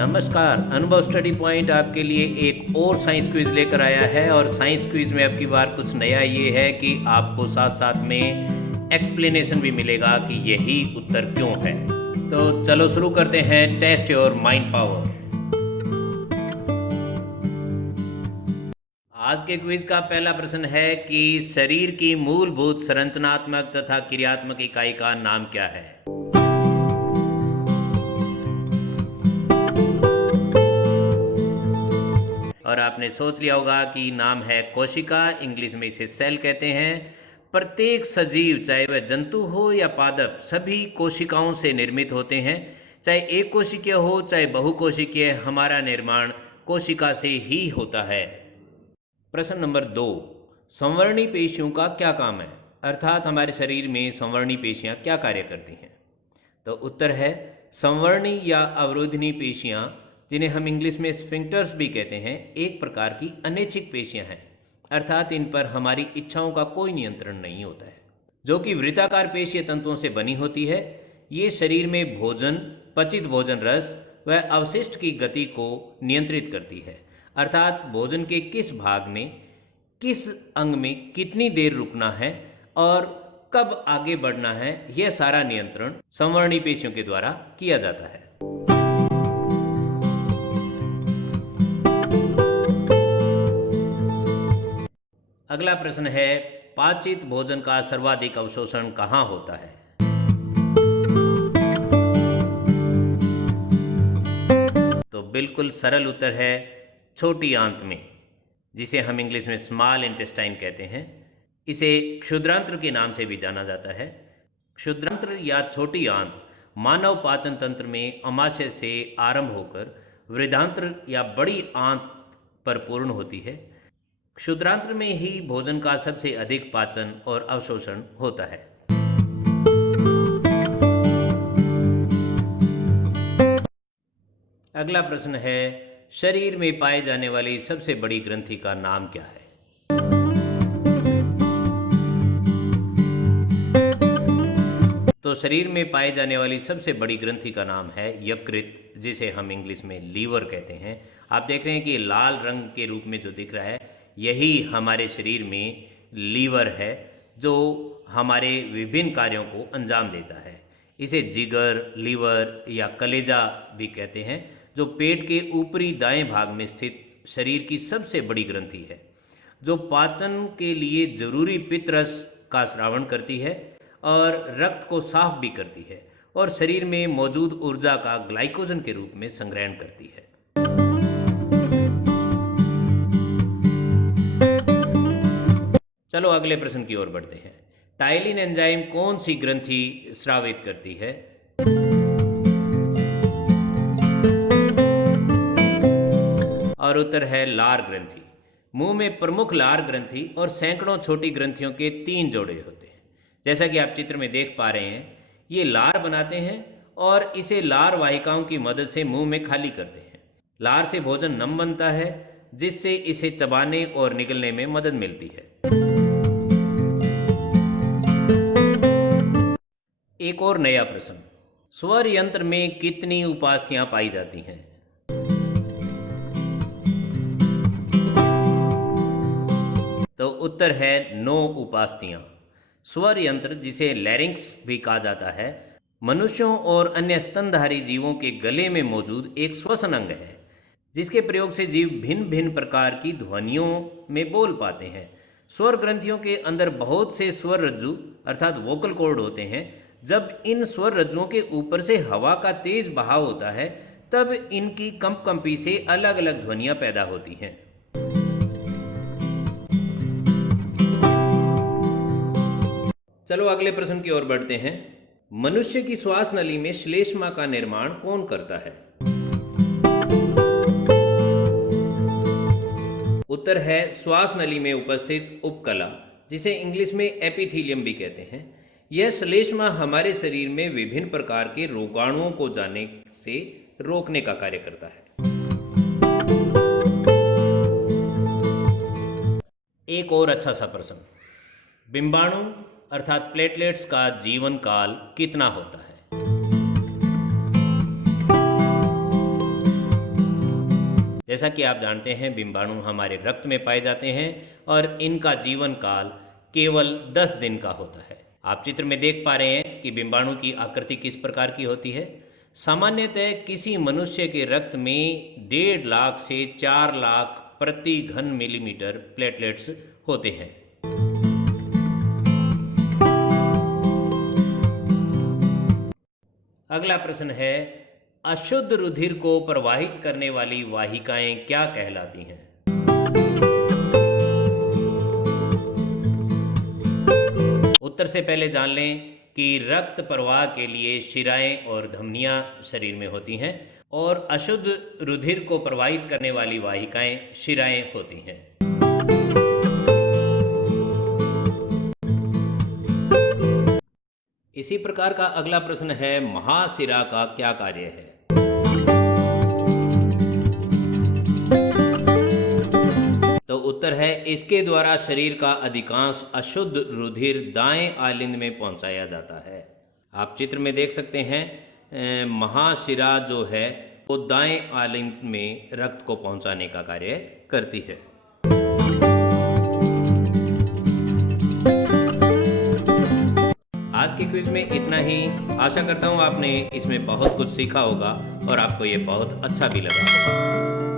नमस्कार। अनुभव study point आपके लिए एक और साइंस क्विज लेकर आया है और साइंस क्विज में अब की बार कुछ नया ये है कि आपको साथ साथ में एक्सप्लेनेशन भी मिलेगा कि यही उत्तर क्यों है। तो चलो शुरू करते हैं टेस्ट योर माइंड पावर। आज के क्विज का पहला प्रश्न है कि शरीर की मूलभूत संरचनात्मक तथा क्रियात्मक इकाई का नाम क्या है। और आपने सोच लिया होगा कि नाम है कोशिका, इंग्लिश में इसे सेल कहते हैं। प्रत्येक सजीव, चाहे वह जंतु हो या पादप, सभी कोशिकाओं से निर्मित होते हैं। चाहे एक कोशिकीय हो चाहे बहुकोशिकीय, हमारा निर्माण कोशिका से ही होता है। प्रश्न नंबर 2, संवर्णी पेशियों का क्या काम है, अर्थात हमारे शरीर में संवर्णी पेशियां क्या कार्य करती हैं। तो उत्तर है संवर्णी या अवरोधनी पेशियां, जिन्हें हम इंग्लिश में स्फिंक्टर्स भी कहते हैं, एक प्रकार की अनैच्छिक पेशियां हैं, अर्थात इन पर हमारी इच्छाओं का कोई नियंत्रण नहीं होता है, जो कि वृत्ताकार पेशीय तंतुओं से बनी होती है। ये शरीर में भोजन, पचित भोजन रस व अवशिष्ट की गति को नियंत्रित करती है, अर्थात भोजन के किस भाग ने किस अंग में कितनी देर रुकना है और कब आगे बढ़ना है, यह सारा नियंत्रण संवर्णी पेशियों के द्वारा किया जाता है। अगला प्रश्न है, पाचित भोजन का सर्वाधिक अवशोषण कहाँ होता है। तो बिल्कुल सरल उत्तर है छोटी आंत में, जिसे हम इंग्लिश में स्मॉल इंटेस्टाइन कहते हैं। इसे क्षुद्रांत्र के नाम से भी जाना जाता है। क्षुद्रांत्र या छोटी आंत मानव पाचन तंत्र में अमाशय से आरंभ होकर वृद्धांत्र या बड़ी आंत पर पूर्ण होती है। क्षुद्रांत्र में ही भोजन का सबसे अधिक पाचन और अवशोषण होता है। अगला प्रश्न है, शरीर में पाए जाने वाली सबसे बड़ी ग्रंथि का नाम क्या है। तो शरीर में पाए जाने वाली सबसे बड़ी ग्रंथि का नाम है यकृत, जिसे हम इंग्लिश में लीवर कहते हैं। आप देख रहे हैं कि लाल रंग के रूप में जो दिख रहा है, यही हमारे शरीर में लीवर है, जो हमारे विभिन्न कार्यों को अंजाम देता है। इसे जिगर, लीवर या कलेजा भी कहते हैं, जो पेट के ऊपरी दाएं भाग में स्थित शरीर की सबसे बड़ी ग्रंथि है, जो पाचन के लिए जरूरी पित्त-रस का स्रावण करती है और रक्त को साफ भी करती है और शरीर में मौजूद ऊर्जा का ग्लाइकोजन के रूप में संग्रहण करती है। चलो अगले प्रश्न की ओर बढ़ते हैं। टाइलिन एंजाइम कौन सी ग्रंथि स्रावित करती है। और उत्तर है लार ग्रंथि। मुंह में प्रमुख लार ग्रंथि और सैकड़ों छोटी ग्रंथियों के 3 जोड़े होते हैं। जैसा कि आप चित्र में देख पा रहे हैं, ये लार बनाते हैं और इसे लार वाहिकाओं की मदद से मुंह में खाली करते हैं। लार से भोजन नम बनता है, जिससे इसे चबाने और निगलने में मदद मिलती है। एक और नया प्रश्न, स्वर यंत्र में कितनी उपास्थियां पाई जाती हैं। तो उत्तर है 9 उपास्थियां। स्वर यंत्र, जिसे लैरिंक्स भी कहा जाता है, मनुष्यों और अन्य स्तनधारी जीवों के गले में मौजूद एक श्वसन अंग है, जिसके प्रयोग से जीव भिन्न भिन्न प्रकार की ध्वनियों में बोल पाते हैं। स्वर ग्रंथियों के अंदर बहुत से स्वर रज्जु अर्थात वोकल कॉर्ड होते हैं। जब इन स्वर रज्जुओं के ऊपर से हवा का तेज बहाव होता है, तब इनकी कंपकंपी से अलग अलग ध्वनियां पैदा होती हैं। चलो अगले प्रश्न की ओर बढ़ते हैं। मनुष्य की श्वास नली में श्लेष्मा का निर्माण कौन करता है। उत्तर है श्वास नली में उपस्थित उपकला, जिसे इंग्लिश में एपिथीलियम भी कहते हैं। यह श्लेष्मा हमारे शरीर में विभिन्न प्रकार के रोगाणुओं को जाने से रोकने का कार्य करता है। एक और अच्छा सा प्रश्न, बिंबाणु अर्थात प्लेटलेट्स का जीवन काल कितना होता है। जैसा कि आप जानते हैं बिंबाणु हमारे रक्त में पाए जाते हैं और इनका जीवन काल केवल 10 दिन का होता है। आप चित्र में देख पा रहे हैं कि बिंबाणु की आकृति किस प्रकार की होती है। सामान्यतः किसी मनुष्य के रक्त में 1.5 लाख से 4 लाख प्रति घन मिलीमीटर प्लेटलेट्स होते हैं। अगला प्रश्न है, अशुद्ध रुधिर को प्रवाहित करने वाली वाहिकाएं क्या कहलाती हैं? उत्तर से पहले जान लें कि रक्त प्रवाह के लिए शिराएं और धमनियां शरीर में होती हैं और अशुद्ध रुधिर को प्रवाहित करने वाली वाहिकाएं शिराएं होती हैं। इसी प्रकार का अगला प्रश्न है, महाशिरा का क्या कार्य है? तो उत्तर है, इसके द्वारा शरीर का अधिकांश अशुद्ध रुधिर दाएं आलिंद में पहुंचाया जाता है। आप चित्र में देख सकते हैं, महाशिरा जो है वो दाएं आलिंद में रक्त को पहुंचाने का कार्य करती है। आज के क्विज में इतना ही। आशा करता हूँ आपने इसमें बहुत कुछ सीखा होगा और आपको ये बहुत अच्छा भी लगा होगा।